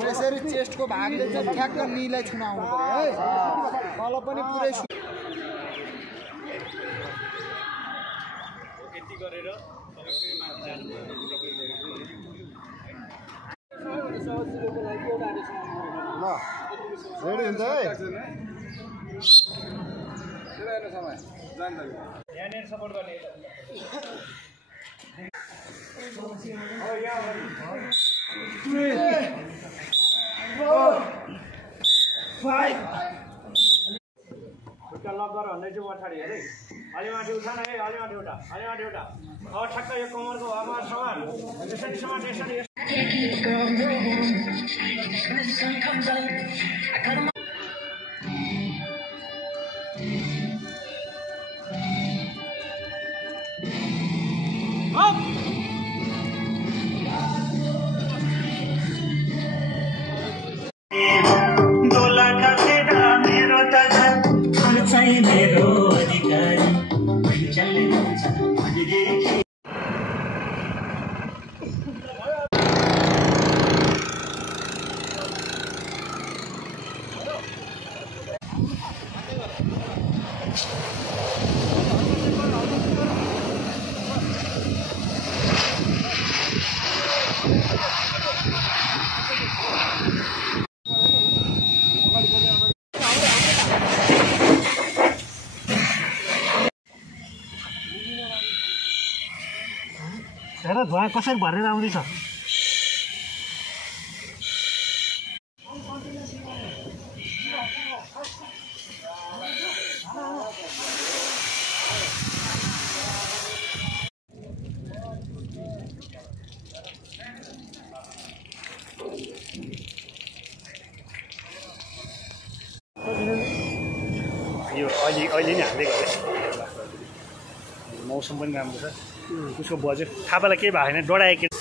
यसरी चेस्टको भागले चाहिँ ठ्याक्क नीलाई छुन आउनु पर्यो है तल पनि पुरै यति गरेर ल रेडी हुन्छ है यहाँनिर सपोर्ट गर्ने खुट्टा लक गर भन्दै चाहिँ पछाडि हेरे अलि माथि उठा न है अलि माथि उठा अब ठ्याक्क यो कमरको आवाज समान यसरी समान यसरी हेर धुवा कसरी भरेर आउँदैछ यो अहिले नै हाल्दै गरे मौसम पनि राम्रो छ उसको बजेट थापालाई केही भएको छैन डढायो